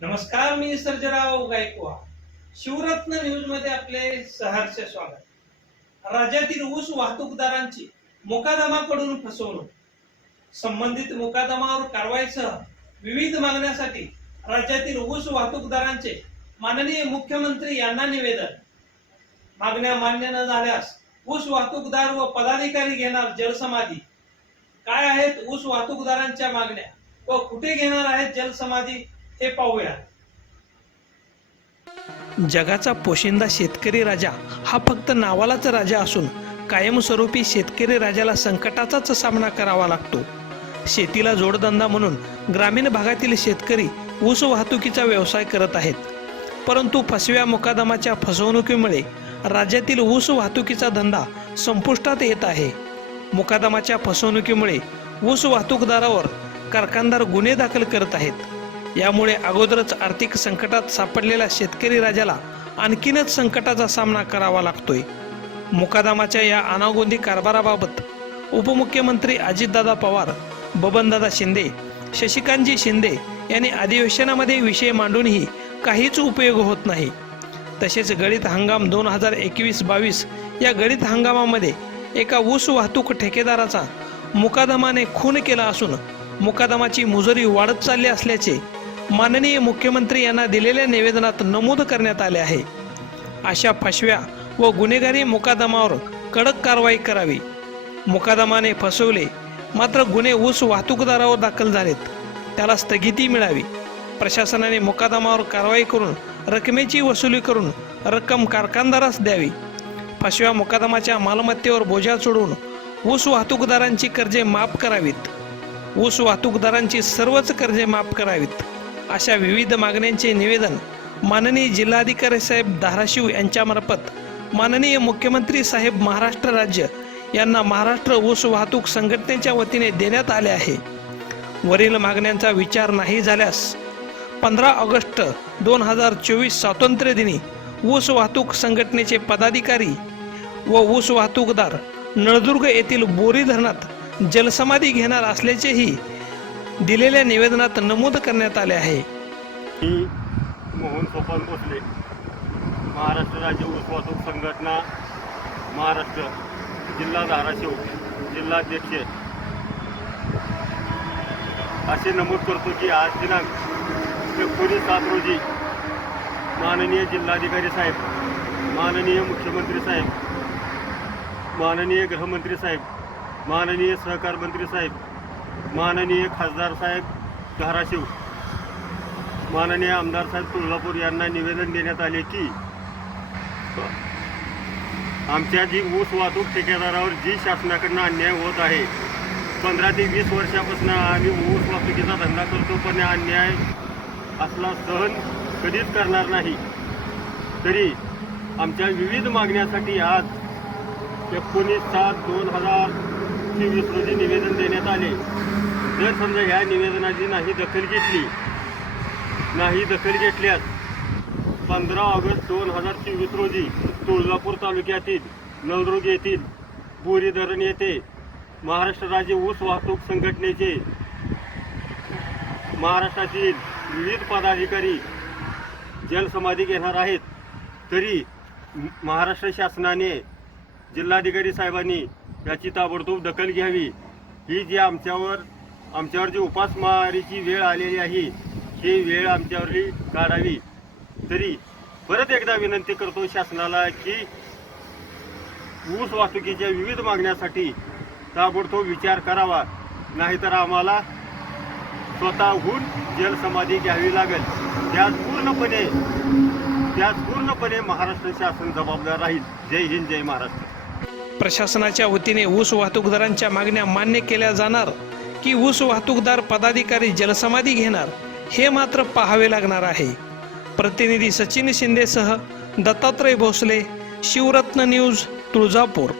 नमस्कार मी सर्जराव गायकवाड. शिवरत्न न्यूजमध्ये आपले सहर्ष स्वागत. राज्यातील ऊस वाहतूकदारांची मोकादमाकडून फसवणूक. संबंधित मोकादमावर कारवाईसह विविध मागण्यासाठी राज्यातील ऊस वाहतूकदारांचे माननीय मुख्यमंत्री यांना निवेदन. मागण्या मान्य न झाल्यास ऊस वाहतूकदार व पदाधिकारी घेणार जलसमाधी. काय आहेत ऊस वाहतूकदारांच्या मागण्या व कुठे घेणार आहेत जलसमाधी? हे पाहूया. जगाचा पोशिंदा शेतकरी राजा हा फक्त नावालाच राजा असून कायमस्वरूपी शेतकरी राजाला संकटाचाच सामना करावा लागतो. शेतीला जोडधंदा म्हणून ग्रामीण भागातील शेतकरी ऊस वाहतुकीचा व्यवसाय करत आहेत. परंतु फसव्या मुकादमाच्या फसवणुकीमुळे राज्यातील ऊस वाहतुकीचा धंदा संपुष्टात येत आहे. मुकादमाच्या फसवणुकीमुळे ऊस वाहतूकदारावर कारखानदार गुन्हे दाखल करत आहेत. यामुळे अगोदरच आर्थिक संकटात सापडलेल्या शेतकरी राजाला आणखीनच संकटाचा सामना करावा लागतोय. मुकादमाच्या या अनागोंदी कारभाराबाबत उपमुख्यमंत्री अजितदादा पवार बबनदादा शिंदे शशिकांतजी शिंदे यांनी अधिवेशनामध्ये विषय मांडूनही काहीच उपयोग होत नाही. तसेच गळीत हंगाम दोन हजार एकवीस बावीस या गळीत हंगामामध्ये एका ऊस वाहतूक ठेकेदाराचा मुकादमाने खून केला असून मुकादमाची मुजोरी वाढत चालली असल्याचे माननीय मुख्यमंत्री यांना दिलेल्या निवेदनात नमूद करण्यात आले आहे. अशा फसव्या व गुन्हेगारी मुकादमावर कडक कारवाई करावी. मुकादमाने फसवले मात्र गुन्हे ऊस वाहतूकदारावर दाखल झालेत. त्याला स्थगिती मिळावी. प्रशासनाने मुकादमावर कारवाई करून रकमेची वसुली करून रक्कम कारखानदारास द्यावी. फसव्या मुकादमाच्या मालमत्तेवर बोजा चढवून ऊस वाहतूकदारांची कर्जे माफ करावीत. ऊस वाहतूकदारांची सर्वच कर्जे माफ करावीत. अशा विविध मागण्यांचे निवेदन माननीय जिल्हाधिकारी साहेब धाराशिव यांच्यामार्फत माननीय मुख्यमंत्री साहेब महाराष्ट्र राज्य यांना महाराष्ट्र ऊस वाहतूक संघटनेच्या वतीने देण्यात आले आहे. वरील मागण्यांचा विचार नाही झाल्यास पंधरा ऑगस्ट दोन हजार चोवीस स्वातंत्र्य दिनी ऊस वाहतूक संघटनेचे पदाधिकारी व ऊस वाहतूकदार नळदुर्ग येथील बोरी धरणात जलसमाधी घेणार असल्याचेही दिलेल्या निवेदनात नमूद करण्यात आले आहे. मी मोहन सोपान भोसले महाराष्ट्र राज्य ऊस वाहतूक संघटना महाराष्ट्र जिल्हा धाराशिव जिल्हाध्यक्ष असे नमूद करतो की आज दिनांक एकोणीस सात रोजी माननीय जिल्हाधिकारी साहेब माननीय मुख्यमंत्री साहेब माननीय गृहमंत्री साहेब माननीय सहकार मंत्री साहेब माननीय खासदार साहेब धाराशिव माननीय आमदार साहेब तुळजापूर यांना निवेदन देण्यात आले की आमच्या जी ऊस वाहतूक ठेकेदारावर जी शासनाकडनं अन्याय होत आहे पंधरा ते वीस वर्षापासून आम्ही ऊस वाहतुकीचा धंदा करतो पण हा अन्याय असला सहन कधीच करणार नाही. तरी आमच्या विविध मागण्यासाठी आज एकोणीस सात दोन हजार तेवीस रोजी निवेदन देण्यात आले? जर समजा ह्या निवेदनाची नाही दखल घेतली नाही दखल घेतल्यास पंधरा ऑगस्ट दोन हजार चोवीस रोजी तुळजापूर तालुक्यातील नलदुर्ग येथील बोरी धरण येथे महाराष्ट्र राज्य ऊस वाहतूक संघटनेचे महाराष्ट्रातील विविध पदाधिकारी जलसमाधी घेणार आहेत. तरी महाराष्ट्र शासनाने जिल्हाधिकारी साहेबांनी याची ताबडतोब दखल घ्यावी. ही जी आमच्यावर आमच्यावर जी उपासमारीची वेळ आलेली आहे ही वेळ आमच्यावरली काढावी. तरी परत एकदा विनंती करतो शासनाला की ऊस वाहतुकीच्या विविध मागण्यासाठी ताबडतोब विचार करावा. नाहीतर आम्हाला स्वतःहून जलसमाधी घ्यावी लागेल. त्यात पूर्णपणे त्यात पूर्णपणे महाराष्ट्र शासन जबाबदार राहील. जय हिंद जय महाराष्ट्र. प्रशासनाच्या वतीने ऊस वाहतूकदारांच्या मागण्या मान्य केल्या जाणार की ऊस वाहतूकदार पदाधिकारी जलसमाधी घेणार हे मात्र पाहावे लागणार आहे. प्रतिनिधी सचिन शिंदेसह दत्तात्रय भोसले शिवरत्न न्यूज तुळजापूर.